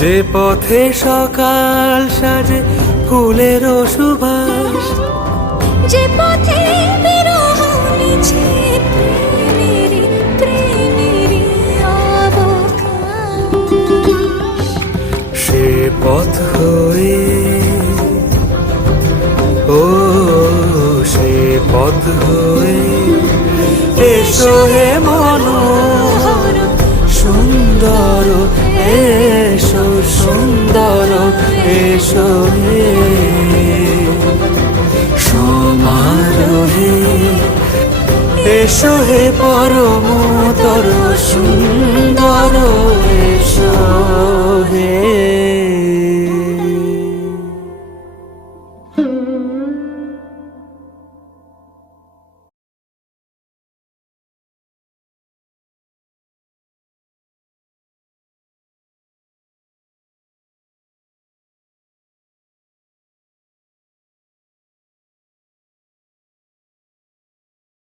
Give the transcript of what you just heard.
যে পথে সকাল সাজে ফুলের সুবাস, যে পথে বিরহ মিছে প্রেমেরই প্রেমেরই অবকাশ, সে পথ হয়ে ও সে পথ হয়ে এসো হে মনোহর সুন্দর, এসো সুন্দর, এসো হে সমারোহে, এসো হে পরমতর সুন্দর, এসো।